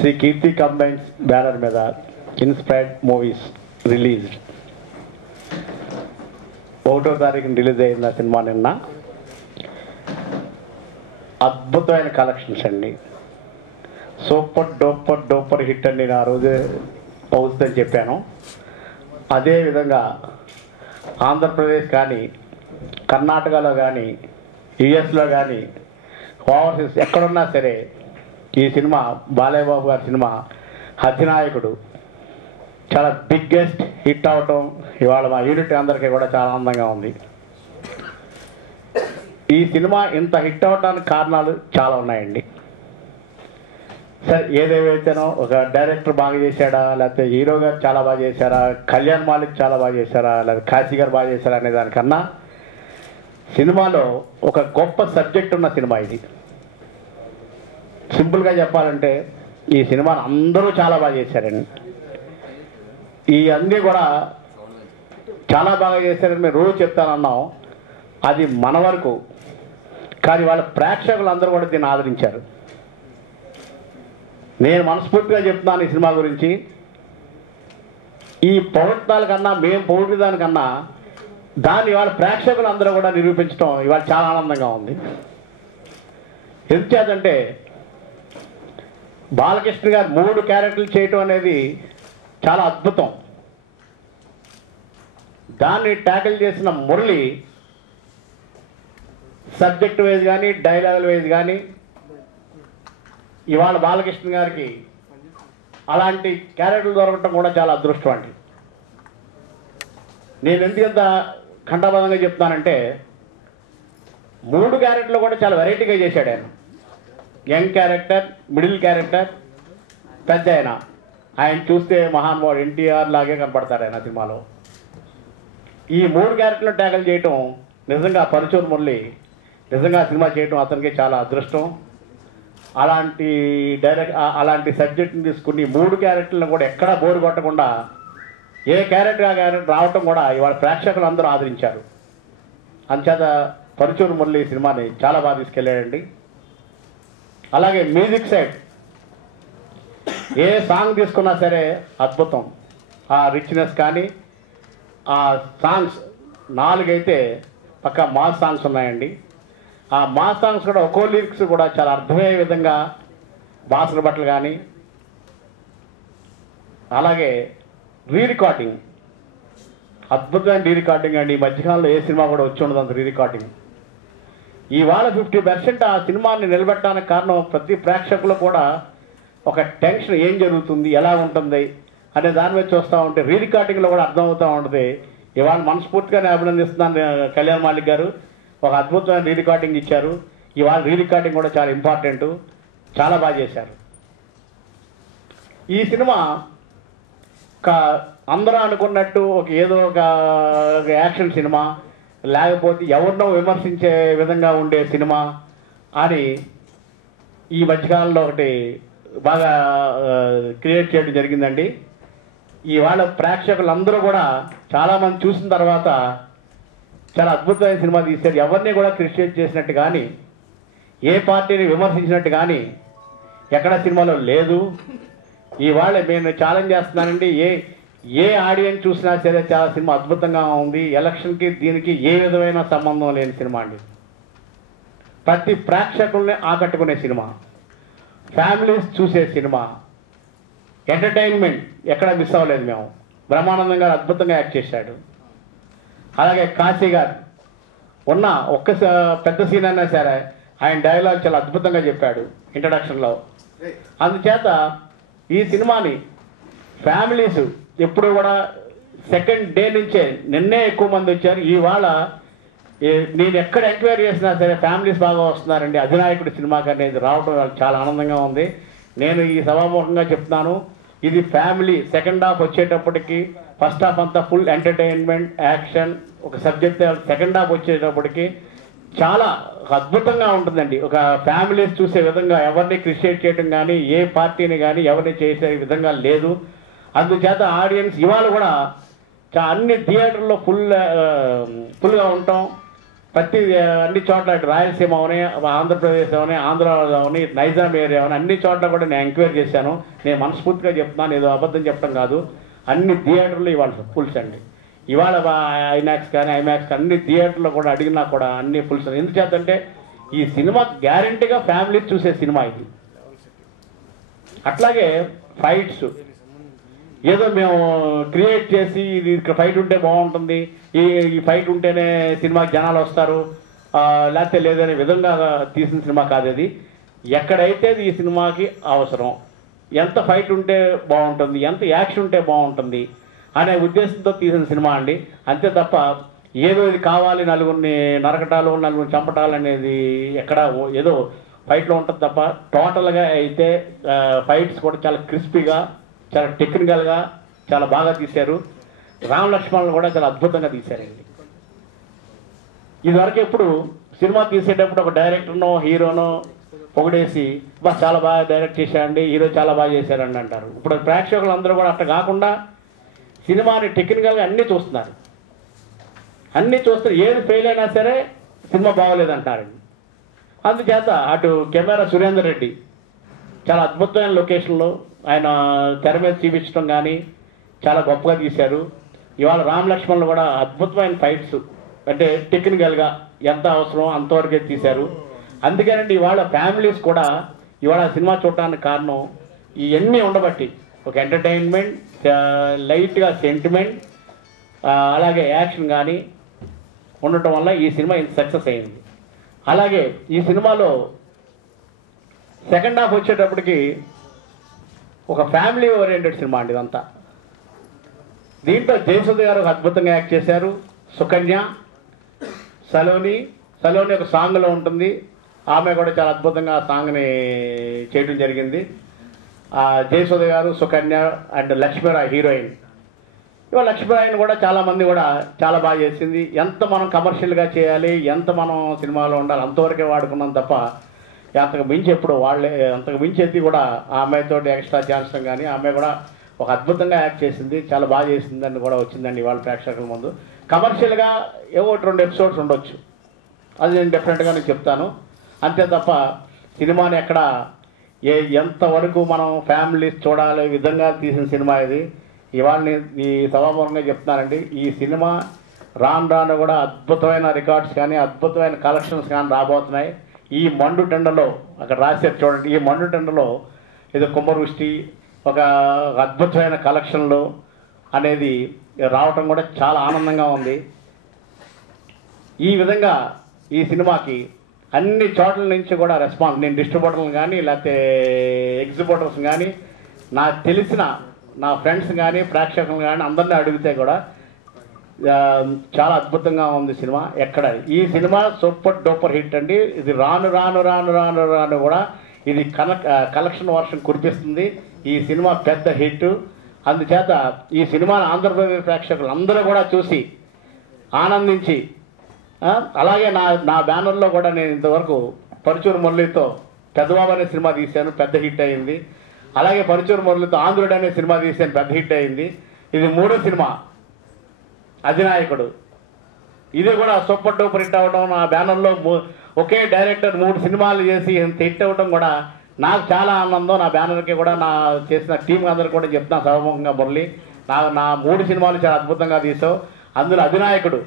శ్రీ కీర్తి combines banner మీద inspired movies released 1వ తారీఖున రిలీజ్ అయిన సినిమా నిన్న అద్భుతమైన కలెక్షన్స్ అండి. సూపర్ డూపర్ హిట్ అని నేను ఆ రోజు అవుతుందని చెప్పాను. అదేవిధంగా ఆంధ్రప్రదేశ్ కానీ, కర్ణాటకలో కానీ, యుఎస్లో కానీ, ఓవర్సీస్ ఎక్కడున్నా సరే ఈ సినిమా బాలయ్య బాబు గారి సినిమా అధినాయకుడు చాలా బిగ్గెస్ట్ హిట్ అవటం ఇవాళ మా యూనిట్ అందరికీ కూడా చాలా ఆనందంగా ఉంది. ఈ సినిమా ఇంత హిట్ అవడానికి కారణాలు చాలా ఉన్నాయండి. సరే, ఏదేవైతేనో ఒక డైరెక్టర్ బాగా చేశాడా, లేకపోతే హీరో గారు చాలా బాగా చేశారా, కళ్యాణ్ మాలిక్ చాలా బాగా చేశారా, లేకపోతే కాశీ గారు బాగా చేశారా అనే దానికన్నా సినిమాలో ఒక గొప్ప సబ్జెక్ట్ ఉన్న సినిమా ఇది. సింపుల్గా చెప్పాలంటే ఈ సినిమాను అందరూ చాలా బాగా చేశారండి. ఈ అన్నీ కూడా చాలా బాగా చేశారని మేము రోజు చెప్తానన్నాం. అది మన వరకు కానీ వాళ్ళ ప్రేక్షకులు అందరూ కూడా దీన్ని ఆదరించారు. నేను మనస్ఫూర్తిగా చెప్తున్నాను ఈ సినిమా గురించి. ఈ పొగడ్తాల కన్నా మేము పొగిడేదానికన్నా దాన్ని వాళ్ళ ప్రేక్షకులు అందరూ కూడా నిరూపించడం ఇవాళ చాలా ఆనందంగా ఉంది. ఎందుచేతంటే బాలకృష్ణ గారు 3 క్యారెక్టర్లు చేయటం అనేది చాలా అద్భుతం. దాన్ని ట్యాకిల్ చేసిన మురళి సబ్జెక్ట్ వైజ్ కానీ, డైలాగుల వైజ్ కానీ ఇవాళ బాలకృష్ణ గారికి అలాంటి క్యారెక్టర్లు దొరకటం కూడా చాలా అదృష్టం అండి. నేను ఎందుకంత ఖండాబద్ధంగా చెప్తానంటే 3 క్యారెక్టర్లు కూడా చాలా వెరైటీగా చేశాడు ఆయన. యంగ్ క్యారెక్టర్, మిడిల్ క్యారెక్టర్, పెద్ద ఆయన చూస్తే మహానుభావుడు ఎన్టీఆర్ లాగే కనపడతారు ఆయన సినిమాలో. ఈ 3 క్యారెక్టర్లు ట్యాకిల్ చేయటం నిజంగా పరుచూరు మురళి నిజంగా సినిమా చేయటం అతనికి చాలా అదృష్టం. అలాంటి సబ్జెక్ట్ని తీసుకుని 3 క్యారెక్టర్లను కూడా ఎక్కడా బోరు కొట్టకుండా ఏ క్యారెక్టర్ రావటం కూడా ఇవాళ ప్రేక్షకులు అందరూ ఆదరించారు. అంచేత పరుచూరు మురళి సినిమాని చాలా బాగా తీసుకెళ్ళాడండి. అలాగే మ్యూజిక్ సైడ్ ఏ సాంగ్ తీసుకున్నా సరే అద్భుతం. ఆ రిచ్నెస్ కానీ, ఆ సాంగ్స్ 4 అయితే పక్కా మాస్ సాంగ్స్ ఉన్నాయండి. ఆ మాస్ సాంగ్స్ కూడా ఒక్కో లిరిక్స్ కూడా చాలా అర్థమయ్యే విధంగా బాసుల బట్టలు కానీ, అలాగే రీరికార్డింగ్ అద్భుతమైన రీరికార్డింగ్ అండి. ఈ మధ్యకాలంలో ఏ సినిమా కూడా వచ్చి ఉండదు అంత రీరికార్డింగ్. ఇవాళ 50% ఆ సినిమాని నిలబెట్టడానికి కారణం ప్రతి ప్రేక్షకులు కూడా ఒక టెన్షన్, ఏం జరుగుతుంది, ఎలా ఉంటుంది అనే దాని మీద చూస్తూ ఉంటే రీరికార్డింగ్లో కూడా అర్థమవుతూ ఉంటుంది. ఇవాళ మనస్ఫూర్తిగానే అభినందిస్తున్నాను కళ్యాణ్ మాలిక్ గారు. ఒక అద్భుతమైన రీరికార్డింగ్ ఇచ్చారు. ఇవాళ రీరికార్డింగ్ కూడా చాలా ఇంపార్టెంట్, చాలా బాగా చేశారు. ఈ సినిమా అందరూ అనుకున్నట్టు ఏదో ఒక యాక్షన్ సినిమా, లేకపోతే ఎవరినో విమర్శించే విధంగా ఉండే సినిమా అని ఈ మధ్యకాలంలో ఒకటి బాగా క్రియేట్ చేయడం జరిగిందండి. ఇవాళ ప్రేక్షకులందరూ కూడా చాలామంది చూసిన తర్వాత చాలా అద్భుతమైన సినిమా తీశారు. ఎవరిని కూడా క్రిటిసైజ్ చేసినట్టు కానీ, ఏ పార్టీని విమర్శించినట్టు కానీ ఎక్కడ సినిమాలో లేదు. ఇవాళ నేను ఛాలెంజ్ చేస్తున్నానండి, ఏ ఆడియన్స్ చూసినా సరే చాలా సినిమా అద్భుతంగా ఉంది. ఎలక్షన్కి దీనికి ఏ విధమైన సంబంధం లేని సినిమా అండి. ప్రతి ప్రేక్షకుల్ని ఆకట్టుకునే సినిమా, ఫ్యామిలీస్ చూసే సినిమా, ఎంటర్టైన్మెంట్ ఎక్కడ మిస్ అవ్వలేదు. మేము బ్రహ్మానందం గారు అద్భుతంగా యాక్ట్ చేశాడు. అలాగే కాశీ గారు ఉన్న ఒక్క పెద్ద సీన్ అయినా సరే ఆయన డైలాగ్ చాలా అద్భుతంగా చెప్పాడు ఇంట్రడక్షన్లో. అందుచేత ఈ సినిమాని ఫ్యామిలీస్ ఎప్పుడు కూడా సెకండ్ డే నుంచే, నిన్నే ఎక్కువ మంది వచ్చారు. ఇవాళ నేను ఎక్కడ ఎంక్వైరీ చేసినా సరే ఫ్యామిలీస్ బాగా వస్తున్నారండి. అధినాయకుడి సినిమాకి అనేది రావడం చాలా ఆనందంగా ఉంది. నేను ఈ సభాముఖంగా చెప్తున్నాను, ఇది ఫ్యామిలీ. సెకండ్ హాఫ్ వచ్చేటప్పటికి ఫస్ట్ హాఫ్ అంతా ఫుల్ ఎంటర్టైన్మెంట్, యాక్షన్, ఒక సబ్జెక్ట్. సెకండ్ హాఫ్ వచ్చేటప్పటికి చాలా అద్భుతంగా ఉంటుందండి. ఒక ఫ్యామిలీస్ చూసే విధంగా, ఎవరిని క్రిటిసైజ్ చేయడం కానీ, ఏ పార్టీని కానీ ఎవరిని చేసే విధంగా లేదు. అందుచేత ఆడియన్స్ ఇవాళ కూడా అన్ని థియేటర్లో ఫుల్గా ఉంటాం. ప్రతి అన్ని చోట్ల ఇటు రాయలసీమ అవని, ఆంధ్రప్రదేశ్ అవని, ఆంధ్ర అవని, నైజాం ఏరియా అవని అన్ని చోట్ల కూడా నేను ఎంక్వైరీ చేశాను. నేను మనస్ఫూర్తిగా చెప్తున్నాను, ఏదో అబద్ధం చెప్పడం కాదు. అన్ని థియేటర్లు ఇవాళ ఫుల్స్ అండి. ఇవాళ ఐమాక్స్ కానీ ఐమాక్స్ అన్ని థియేటర్లో కూడా అడిగినా కూడా అన్ని ఫుల్స్. ఎందుచేతంటే ఈ సినిమా గ్యారంటీగా ఫ్యామిలీ చూసే సినిమా ఇది. అట్లాగే ఫైట్స్ ఏదో మేము క్రియేట్ చేసి ఇది ఫైట్ ఉంటే బాగుంటుంది, ఈ ఫైట్ ఉంటేనే సినిమాకి జనాలు వస్తారు లేకపోతే లేదనే విధంగా తీసిన సినిమా కాదు ఇది. ఎక్కడైతే ఈ సినిమాకి అవసరం, ఎంత ఫైట్ ఉంటే బాగుంటుంది, ఎంత యాక్షన్ ఉంటే బాగుంటుంది అనే ఉద్దేశంతో తీసిన సినిమా అండి. అంతే తప్ప ఏదో ఇది కావాలి నలుగురిని నరకటాలు నలుగురిని చంపటాలు అనేది ఎక్కడ ఏదో ఫైట్లో ఉంటుంది తప్ప టోటల్గా అయితే ఫైట్స్ కూడా చాలా క్రిస్పీగా, చాలా టెక్నికల్గా చాలా బాగా తీశారు. రామ్ లక్ష్మణులు కూడా చాలా అద్భుతంగా తీశారండి. ఇదివరకు ఎప్పుడు సినిమా తీసేటప్పుడు ఒక డైరెక్టర్నో హీరోనో పొగిడేసి బా చాలా బాగా డైరెక్ట్ చేశారండి, హీరో చాలా బాగా చేశారండి అంటారు. ఇప్పుడు ప్రేక్షకులు అందరూ కూడా అట్లా కాకుండా సినిమాని టెక్నికల్గా అన్నీ చూస్తున్నారు. అన్నీ చూస్తారు, ఏది ఫెయిల్ అయినా సరే సినిమా బాగోలేదంటారండి. అందుచేత అటు కెమెరా సురేందర్ రెడ్డి చాలా అద్భుతమైన లొకేషన్లో ఆయన తెర మీద చూపించడం కానీ చాలా గొప్పగా తీశారు. ఇవాళ రామ్ లక్ష్మణులు కూడా అద్భుతమైన ఫైట్స్ అంటే టెక్నికల్గా ఎంత అవసరం అంతవరకే తీశారు. అందుకేనండి ఇవాళ ఫ్యామిలీస్ కూడా ఇవాళ సినిమా చూడటానికి కారణం ఇవన్నీ ఉండబట్టి, ఒక ఎంటర్టైన్మెంట్, లైట్గా సెంటిమెంట్, అలాగే యాక్షన్ కానీ ఉండటం వల్ల ఈ సినిమా ఇంత సక్సెస్ అయింది. అలాగే ఈ సినిమాలో సెకండ్ హాఫ్ వచ్చేటప్పటికి ఒక ఫ్యామిలీ ఓరియంటెడ్ సినిమా అండి ఇదంతా. దీంట్లో జయసుధ గారు అద్భుతంగా యాక్ట్ చేశారు. సుకన్య, సలోని ఒక సాంగ్లో ఉంటుంది, ఆమె కూడా చాలా అద్భుతంగా ఆ సాంగ్ని చేయడం జరిగింది. జయసుధ గారు, సుకన్య అండ్ లక్ష్మీరాయ్ హీరోయిన్. ఇవాళ లక్ష్మీరాయన్ కూడా చాలామంది కూడా చాలా బాగా చేసింది. ఎంత మనం కమర్షియల్గా చేయాలి, ఎంత మనం సినిమాలో ఉండాలి అంతవరకే వాడుకున్నాం తప్ప అంతకు మించి ఎప్పుడు అంతకు మించి ఎత్తి కూడా ఆ అమ్మాయితో ఎక్స్ట్రా ఛాన్సడం కానీ ఆమె కూడా ఒక అద్భుతంగా యాక్ట్ చేసింది, చాలా బాగా చేసిందని కూడా వచ్చిందండి ఇవాళ ప్రేక్షకుల ముందు. కమర్షియల్గా ఏవో 2 ఎపిసోడ్స్ ఉండొచ్చు, అది నేను డెఫినెట్గా నేను చెప్తాను. అంతే తప్ప సినిమాని ఎక్కడ ఎంతవరకు మనం ఫ్యామిలీస్ చూడాలి విధంగా తీసిన సినిమా ఇది. ఇవాళ ఈ సభాపూర్వంగా చెప్తున్నానండి, ఈ సినిమా రాను కూడా అద్భుతమైన రికార్డ్స్ కానీ అద్భుతమైన కలెక్షన్స్ కానీ రాబోతున్నాయి. ఈ మండు టెండలో అక్కడ రాశారు చూడండి, ఈ మండు టెండలో ఏదో కుంభవృష్టి ఒక అద్భుతమైన కలెక్షన్లు అనేది రావటం కూడా చాలా ఆనందంగా ఉంది. ఈ విధంగా ఈ సినిమాకి అన్ని చోట్ల నుంచి కూడా రెస్పాన్స్, నేను డిస్ట్రిబ్యూటర్లు కానీ లేకపోతే ఎగ్జిబ్యూటర్స్ కానీ నాకు తెలిసిన నా ఫ్రెండ్స్ కానీ ప్రేక్షకులు కానీ అందరినీ అడిగితే కూడా చాలా అద్భుతంగా ఉంది సినిమా. ఎక్కడ ఈ సినిమా సూపర్ డూపర్ హిట్ అండి. ఇది రాను కూడా ఇది కలెక్షన్ వర్షం కురిపిస్తుంది. ఈ సినిమా పెద్ద హిట్. అందుచేత ఈ సినిమాను ఆంధ్రప్రదేశ్ ప్రేక్షకులు అందరూ కూడా చూసి ఆనందించి, అలాగే నా బ్యానర్లో కూడా నేను ఇంతవరకు పరుచూరు మురళితో పెద్దబాబు అనే సినిమా తీశాను, పెద్ద హిట్ అయింది. అలాగే పరుచూరు మురళితో ఆంధ్రుడు అనే సినిమా తీశాను, పెద్ద హిట్ అయింది. ఇది 3వ సినిమా అధినాయకుడు. ఇది కూడా సూపర్ డూపర్ హిట్ అవ్వడం, నా బ్యానర్లో ఒకే డైరెక్టర్ 3 సినిమాలు చేసి ఇంత హిట్ అవ్వడం కూడా నాకు చాలా ఆనందం. నా బ్యానర్కి కూడా నా చేసిన టీం అందరూ కూడా చెప్తున్నా సభముఖంగా మురళి, నా 3 సినిమాలు చాలా అద్భుతంగా తీసావు. అందులో అధినాయకుడు